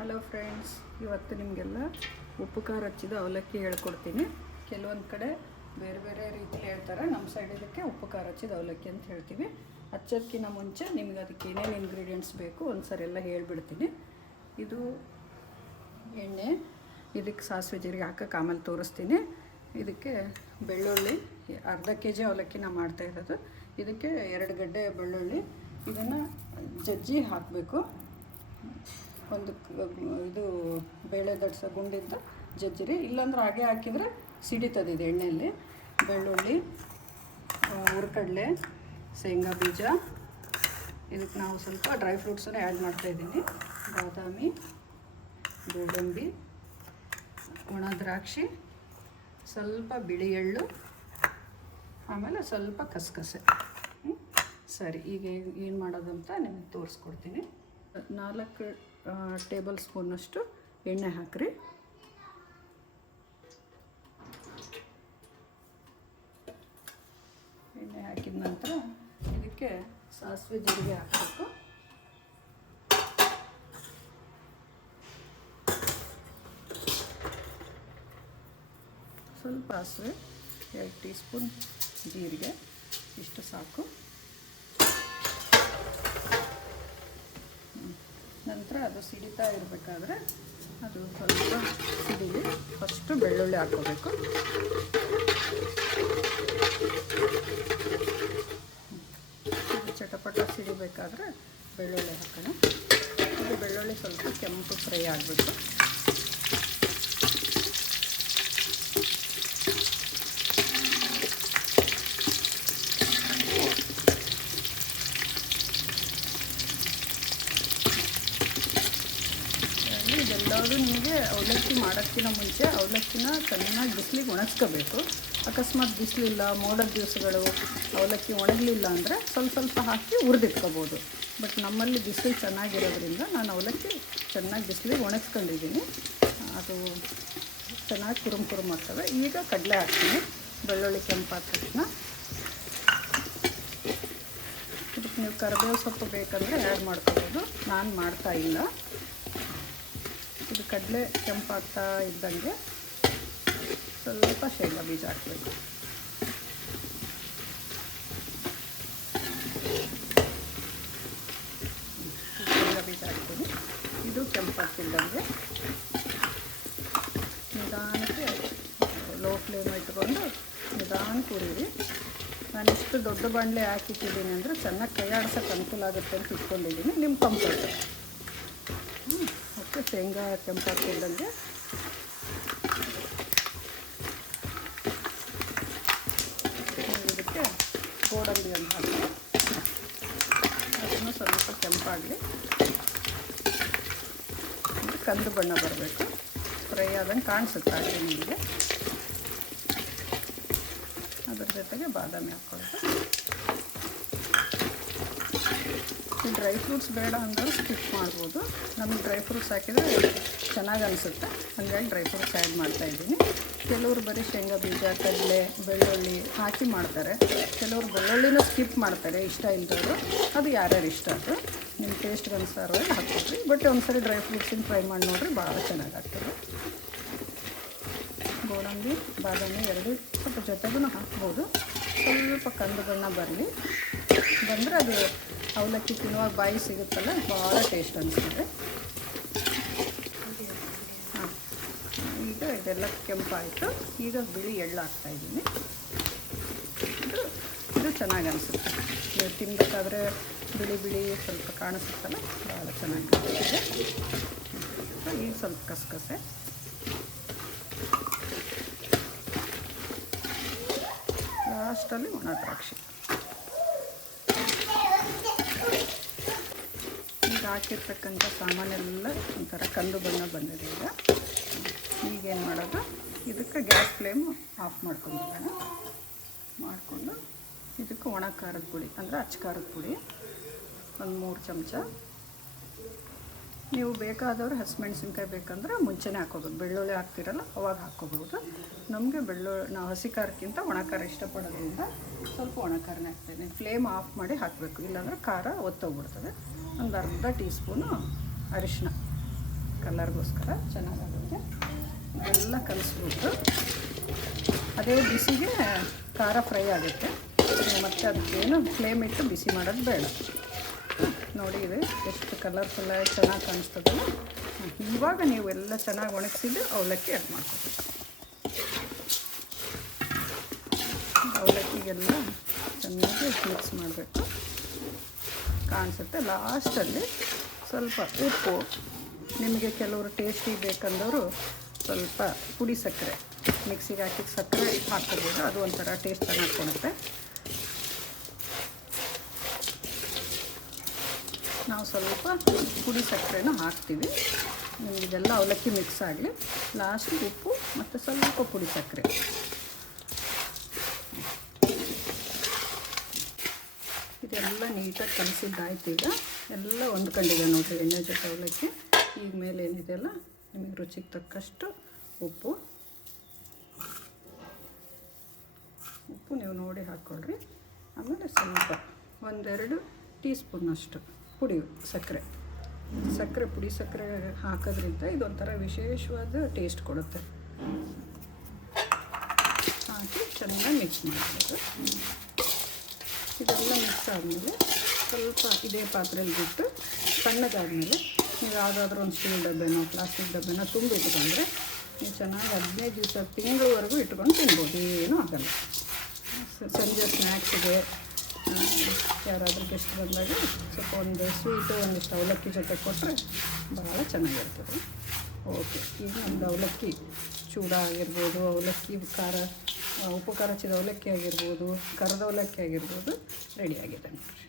Hello friends, ಇವತ್ತು ನಿಮಗೆಲ್ಲ ಉಪ್ಪು ಖಾರ ಹಚ್ಚಿದ ಅವಲಕ್ಕಿ ಹೇಳ್ಕೊಡ್ತೀನಿ. ಕೆಲವೊಂದು ಕಡೆ ಬೇರೆ ಬೇರೆ ರೀತಿ ಹೇಳ್ತಾರೆ. ನಮ್ಮ ಸೈಡ್ ಇದಕ್ಕೆ ಉಪ್ಪು ಖಾರ ಹಚ್ಚಿದ ಅವಲಕ್ಕಿ ಅಂತ ಹೇಳ್ತೀವಿ. ಹಚ್ಚೋದಕ್ಕಿಂತ ಮುಂಚೆ ನಿಮ್ಗೆ ಅದಕ್ಕೆ ಏನೇನು ಇಂಗ್ರೀಡಿಯೆಂಟ್ಸ್ ಬೇಕು ಒಂದು ಸರಿ ಎಲ್ಲ ಹೇಳ್ಬಿಡ್ತೀನಿ. ಇದು ಎಣ್ಣೆ, ಇದಕ್ಕೆ ಸಾಸಿವೆ ಜೀರಿಗೆ ಹಾಕಕ್ಕೆ ಆಮೇಲೆ ತೋರಿಸ್ತೀನಿ. ಇದಕ್ಕೆ ಬೆಳ್ಳುಳ್ಳಿ, ಅರ್ಧ kg ಅವಲಕ್ಕಿ ನಾನು ಮಾಡ್ತಾಯಿರೋದು. ಇದಕ್ಕೆ 2 ಗಡ್ಡೆ ಬೆಳ್ಳುಳ್ಳಿ, ಇದನ್ನು ಜಜ್ಜಿ ಹಾಕಬೇಕು. ಒಂದು ಇದು ಬೇಳೆ ದಡ್ಸ ಗುಂಡಿಂದ ಜಜ್ಜಿರಿ, ಇಲ್ಲಾಂದ್ರೆ ಹಾಗೆ ಹಾಕಿದರೆ ಸಿಡಿತದೆ ಇದು ಎಣ್ಣೆಯಲ್ಲಿ. ಬೆಳ್ಳುಳ್ಳಿ, ಹುರ್ಕಡಲೆ, ಶೇಂಗಾ ಬೀಜ, ಇದಕ್ಕೆ ನಾವು ಸ್ವಲ್ಪ ಡ್ರೈ ಫ್ರೂಟ್ಸನ್ನು ಆ್ಯಡ್ ಮಾಡ್ತಾಯಿದ್ದೀನಿ. ಬಾದಾಮಿ, ಗೋಡಂಬಿ, ಒಣ ದ್ರಾಕ್ಷಿ, ಸ್ವಲ್ಪ ಬಿಳಿ ಎಳ್ಳು, ಆಮೇಲೆ ಸ್ವಲ್ಪ ಕಸಕಸೆ. ಸರಿ, ಈಗ ಏನು ಮಾಡೋದಂತ ನಿಮಗೆ ತೋರಿಸ್ಕೊಡ್ತೀನಿ. 4 ಟೇಬಲ್ ಸ್ಪೂನಷ್ಟು ಎಣ್ಣೆ ಹಾಕ್ರಿ. ಎಣ್ಣೆ ಹಾಕಿದ ನಂತರ ಇದಕ್ಕೆ ಸಾಸಿವೆ ಜೀರಿಗೆ ಹಾಕಬೇಕು. ಸ್ವಲ್ಪ ಸಾಸಿವೆ, 2 ಟೀ ಸ್ಪೂನ್ ಜೀರಿಗೆ, ಇಷ್ಟು ಸಾಕು. ನಂತರ ಅದು ಸಿಡಿತಾ ಇರಬೇಕಾದ್ರೆ ಅದು ಸ್ವಲ್ಪ ಸಿಡಿಲಿ. ಫಸ್ಟು ಬೆಳ್ಳುಳ್ಳಿ ಹಾಕ್ಕೋಬೇಕು. ಇದು ಚಟಪಟ ಸಿಡಿಬೇಕಾದ್ರೆ ಬೆಳ್ಳುಳ್ಳಿ ಹಾಕೋಣ. ಇದು ಬೆಳ್ಳುಳ್ಳಿ ಸ್ವಲ್ಪ ಕೆಂಪು ಫ್ರೈ ಆಗಬೇಕು. ಇದೆಲ್ಲರೂ ನಿಮಗೆ ಅವಲಕ್ಕಿ ಮಾಡೋಕ್ಕಿಂತ ಮುಂಚೆ ಅವಲಕ್ಕಿನ ಚೆನ್ನಾಗಿ ಬಿಸಿಲಿಗೆ ಒಣಗಿಸ್ಕೋಬೇಕು. ಅಕಸ್ಮಾತ್ ಬಿಸಿಲಿಲ್ಲ, ಮೋಡದ ದಿವಸಗಳು ಅವಲಕ್ಕಿ ಒಣಗಲಿಲ್ಲ ಅಂದರೆ ಸ್ವಲ್ಪ ಹಾಕಿ ಹುರಿದಿಟ್ಕೋಬೋದು. ಬಟ್ ನಮ್ಮಲ್ಲಿ ಬಿಸಿಲು ಚೆನ್ನಾಗಿರೋದ್ರಿಂದ ನಾನು ಅವಲಕ್ಕಿ ಚೆನ್ನಾಗಿ ಬಿಸಿಲಿಗೆ ಒಣಗಿಸ್ಕೊಂಡಿದ್ದೀನಿ. ಅದು ಚೆನ್ನಾಗಿ ಕುರುಮ್ ಆಗ್ತವೆ. ಈಗ ಕಡಲೆ ಹಾಕ್ತೀನಿ. ಬೆಳ್ಳುಳ್ಳಿ ಕೆಂಪಾದ ತಕ್ಷಣ ಇದಕ್ಕೆ ನೀವು ಕರಿಬೇವು ಸೊಪ್ಪು ಬೇಕಂದರೆ ಆ್ಯಡ್ ಮಾಡ್ಕೋಬೋದು. ನಾನು ಮಾಡ್ತಾಯಿಲ್ಲ. ಇದು ಕಡಲೆ ಕೆಂಪಾಗ್ತಾ ಇದ್ದಂಗೆ ಸ್ವಲ್ಪ ಶೇಂಗಾ ಬೀಜ ಹಾಕಬೇಕು. ಶೇಂಗಾ ಬೀಜ ಹಾಕ್ತೀನಿ. ಇದು ಕೆಂಪಾಗ್ತಿದ್ದಂಗೆ ನಿಧಾನಕ್ಕೆ ಲೋ ಫ್ಲೇಮ್ ಇಟ್ಕೊಂಡು ನಿಧಾನಕ್ಕೆ ಹುರಿರಿ. ನಾನಿಷ್ಟು ದೊಡ್ಡ ಬಾಣಲೆ ಹಾಕಿಟ್ಟಿದ್ದೀನಿ ಅಂದರೆ ಚೆನ್ನಾಗಿ ಕೈ ಆಡ್ಸೋಕ್ಕೆ ಅನುಕೂಲ ಆಗುತ್ತೆ ಅಂತ ಇಟ್ಕೊಂಡಿದ್ದೀನಿ. ನಿಮ್ಮ ಕಂಫರ್ಟ್. ಮತ್ತು ಶೇಂಗಾ ಕೆಂಪಾಗ್ತಿದ್ದಂಗೆ ಇದಕ್ಕೆ ಗೋಡಂಬಿ ಅಂತ ಹಾಕಿ ಅದನ್ನು ಸ್ವಲ್ಪ ಕೆಂಪಾಗಲಿ. ಕಂದು ಬಣ್ಣ ಬರಬೇಕು. ಫ್ರೈ ಆದಂಗೆ ಕಾಣಿಸುತ್ತೆ ಆಗಲಿ ನಿಮಗೆ. ಅದ್ರ ಜೊತೆಗೆ ಬಾದಾಮಿ ಹಾಕ್ಕೊಳ್ಳೋದು. ಈ ಡ್ರೈ ಫ್ರೂಟ್ಸ್ ಬೇಡ ಅಂದರೂ ಸ್ಕಿಪ್ ಮಾಡ್ಬೋದು. ನಮಗೆ ಡ್ರೈ ಫ್ರೂಟ್ಸ್ ಹಾಕಿದರೆ ಚೆನ್ನಾಗಿ ಅನಿಸುತ್ತೆ, ಹಾಗಾಗಿ ಡ್ರೈ ಫ್ರೂಟ್ಸ್ ಆ್ಯಡ್ ಮಾಡ್ತಾಯಿದ್ದೀನಿ. ಕೆಲವರು ಬರೀ ಶೇಂಗಾ ಬೀಜ, ಕಡಲೆ, ಬೆಳ್ಳುಳ್ಳಿ ಹಾಕಿ ಮಾಡ್ತಾರೆ. ಕೆಲವರು ಬೆಳ್ಳುಳ್ಳಿನೂ ಸ್ಕಿಪ್ ಮಾಡ್ತಾರೆ ಇಷ್ಟ ಇಲ್ಲದವರು. ಅದು ಯಾರ್ಯಾರು ಇಷ್ಟ ಅದು ನಿಮ್ಮ ಟೇಸ್ಟ್ಗೆ ಅನುಸಾರವಾಗಿ ಹಾಕ್ಕೊಡ್ರಿ. ಬಟ್ ಒಂದ್ಸರಿ ಡ್ರೈ ಫ್ರೂಟ್ಸಿನ ಫ್ರೈ ಮಾಡಿ ನೋಡಿರಿ, ಭಾಳ ಚೆನ್ನಾಗಾಗ್ತದೆ. ಗೋಡಂಬಿ, ಬಾದಾಮಿ ಎರಡು ಸ್ವಲ್ಪ ಜೊತೆಗೂ ಹಾಕ್ಬೋದು. ಸ್ವಲ್ಪ ಕಂದು ಬಣ್ಣ ಬಂದರೆ ಅದು ಅವಲಕ್ಕಿ ತಿನ್ನುವಾಗ ಬಾಯಿ ಸಿಗುತ್ತಲ್ಲ, ಭಾಳ ಟೇಸ್ಟ್ ಅನಿಸ್ತದೆ. ಹಾಂ, ಈಗ ಇದೆಲ್ಲ ಕೆಂಪಾಯಿತು. ಈಗ ಬಿಳಿ ಎಳ್ಳು ಹಾಕ್ತಾಯಿದ್ದೀನಿ. ಇದು ಚೆನ್ನಾಗಿ ಅನಿಸುತ್ತೆ. ನೀವು ತಿನ್ನಬೇಕಾದ್ರೆ ಬಿಳಿ ಸ್ವಲ್ಪ ಕಾಣಿಸುತ್ತಲ್ಲ, ಭಾಳ ಚೆನ್ನಾಗಿ ಕಾಣಿಸುತ್ತೆ. ಈಗ ಸ್ವಲ್ಪ ಕಸಕಸೆ, ಲಾಸ್ಟಲ್ಲಿ ಒಣ ದ್ರಾಕ್ಷಿ. ಈಗ ಹಾಕಿರ್ತಕ್ಕಂಥ ಸಾಮಾನೆಲ್ಲ ಒಂಥರ ಕಂದು ಬಣ್ಣ ಬಂದಿದೆ. ಈಗೇನು ಮಾಡೋದು, ಇದಕ್ಕೆ ಗ್ಯಾಸ್ ಫ್ಲೇಮ್ ಆಫ್ ಮಾಡ್ಕೊಂಡಿದ್ದಾನೆ. ಮಾಡಿಕೊಂಡು ಇದಕ್ಕೆ ಒಣ ಖಾರದ ಪುಡಿ ಅಂದರೆ ಅಚ್ಚ ಖಾರದ ಪುಡಿ ಒಂದು 3 ಚಮಚ. ನೀವು ಬೇಕಾದವರು ಹಸಿಮೆಣ್ಸಿನ್ಕಾಯಿ ಬೇಕಂದ್ರೆ ಮುಂಚೆನೇ ಹಾಕ್ಕೋಬೋದು. ಬೆಳ್ಳುಳ್ಳಿ ಹಾಕ್ತಿರಲ್ಲ ಅವಾಗ ಹಾಕ್ಕೋಬೋದು. ನಮಗೆ ನಾವು ಹಸಿ ಖಾರಕ್ಕಿಂತ ಒಣ ಖಾರ ಇಷ್ಟಪಡೋದ್ರಿಂದ ಸ್ವಲ್ಪ ಒಣ ಖಾರನೇ ಹಾಕ್ತಾಯಿದ್ದೀನಿ. ಫ್ಲೇಮ್ ಆಫ್ ಮಾಡಿ ಹಾಕಬೇಕು, ಇಲ್ಲಾಂದರೆ ಖಾರ ಒತ್ತೋಗ್ಬಿಡ್ತದೆ. ಒಂದು ಅರ್ಧ ಟೀ ಸ್ಪೂನು ಅರಿಶಿನ, ಕಲರ್ಗೋಸ್ಕರ ಚೆನ್ನಾಗಾಗುತ್ತೆ. ಎಲ್ಲ ಕಲಿಸ್ಬಿಟ್ಟು ಅದೇ ಬಿಸಿಗೆ ಖಾರ ಫ್ರೈ ಆಗುತ್ತೆ. ಮತ್ತು ಅದಕ್ಕೇನು ಫ್ಲೇಮ್ ಇಟ್ಟು ಬಿಸಿ ಮಾಡೋದು ಬೇಡ. ನೋಡಿ ಇದು ಎಷ್ಟು ಕಲರ್ಫುಲ್ಲಾಗಿ ಚೆನ್ನಾಗಿ ಕಾಣಿಸ್ತದಲ್ಲ. ಇವಾಗ ನೀವು ಎಲ್ಲ ಚೆನ್ನಾಗಿ ಒಣಗಿಸಿದ್ದು ಅವಲಕ್ಕಿ ಆ್ಯಡ್ ಮಾಡ್ಕೊಬೇಕು. ಅವಲಕ್ಕಿಗೆಲ್ಲ ಚೆನ್ನಾಗಿ ಮಿಕ್ಸ್ ಮಾಡಬೇಕು. ಕಾಣಿಸುತ್ತೆ. ಲಾಸ್ಟಲ್ಲಿ ಸ್ವಲ್ಪ ಉಪ್ಪು, ನಿಮಗೆ ಕೆಲವರು ಟೇಸ್ಟಿ ಬೇಕಂದವರು ಸ್ವಲ್ಪ ಪುಡಿ ಸಕ್ಕರೆ ಮಿಕ್ಸಿಗೆ ಹಾಕಿ ಸಕ್ಕರೆ ಹಾಕ್ಕೋಬೋದು. ಅದು ಒಂಥರ ಟೇಸ್ಟ್ ಚೆನ್ನಾಗಿ ಕೊಡುತ್ತೆ. ನಾವು ಸ್ವಲ್ಪ ಪುಡಿ ಸಕ್ಕರೆನ ಹಾಕ್ತೀವಿ. ನಿಮಗಿದೆಲ್ಲ ಅವಲಕ್ಕಿ ಮಿಕ್ಸ್ ಆಗಲಿ. ಲಾಸ್ಟಿಗೆ ಉಪ್ಪು ಮತ್ತು ಸ್ವಲ್ಪ ಪುಡಿ ಸಕ್ಕರೆ. ಇದೆಲ್ಲ ನೀಟಾಗಿ ಕಲಿಸಿದ್ದಾಯ್ತು. ಈಗ ಎಲ್ಲ ಹೊಂದ್ಕೊಂಡಿದೆ ನೋಡಿರಿ ಎಣ್ಣೆ ಜೊತೆ ಅವಲಕ್ಕಿ. ಈಗ ಮೇಲೆ ಏನಿದೆಯಲ್ಲ ನಿಮಗೆ ರುಚಿಗೆ ತಕ್ಕಷ್ಟು ಉಪ್ಪು ನೀವು ನೋಡಿ ಹಾಕ್ಕೊಳ್ರಿ. ಆಮೇಲೆ ಸ್ವಲ್ಪ 1-2 ಟೀ ಸ್ಪೂನಷ್ಟು ಪುಡಿ ಸಕ್ಕರೆ ಪುಡಿ ಸಕ್ಕರೆ ಹಾಕೋದ್ರಿಂದ ಇದೊಂಥರ ವಿಶೇಷವಾದ ಟೇಸ್ಟ್ ಕೊಡುತ್ತೆ. ಹಾಕಿ ಚೆನ್ನಾಗಿ ಮಿಕ್ಸ್ ಮಾಡಬೇಕು. ಇದೆಲ್ಲ ಮಿಕ್ಸ್ ಆದಮೇಲೆ ಸ್ವಲ್ಪ ಇದೇ ಪಾತ್ರೆಯಲ್ಲಿ ಬಿಟ್ಟು ತಣ್ಣಗಾದ್ಮೇಲೆ ನೀವು ಯಾವುದಾದ್ರೂ ಒಂದು ಸ್ಟೀಲ್ ಡಬ್ಬೆನೋ ಪ್ಲಾಸ್ಟಿಕ್ ಡಬ್ಬೆನೋ ತುಂಬಿಟ್ಕೊಂಡ್ರೆ ನೀವು ಚೆನ್ನಾಗಿ 15 ದಿವಸ ತಿಂಗಳವರೆಗೂ ಇಟ್ಕೊಂಡು ತಿನ್ಬೋದು. ಏನೂ ಆಗಲ್ಲ. ಸಂಜೆ ಸ್ನ್ಯಾಕ್ಸಿಗೆ ಯಾರಾದರೂ ಗೆಸ್ಟ್ ಬಂದಾಗ ಸ್ವಲ್ಪ ಒಂದು ಸ್ವೀಟು ಒಂದಿಷ್ಟು ಅವಲಕ್ಕಿ ಜೊತೆ ಕೊಟ್ಟರೆ ಭಾಳ ಚೆನ್ನಾಗಿರ್ತದೆ. ಓಕೆ, ಈಗ ನಮ್ಮದು ಅವಲಕ್ಕಿ ಚೂಡ ಆಗಿರ್ಬೋದು, ಅವಲಕ್ಕಿ ಉಪ್ಪು ಖಾರ ಹಚ್ಚಿದ ಅವಲಕ್ಕಿ ಆಗಿರ್ಬೋದು, ಕರ್ದ ಅವಲಕ್ಕಿ ಆಗಿರ್ಬೋದು ರೆಡಿಯಾಗಿದೆ ನೋಡಿರಿ.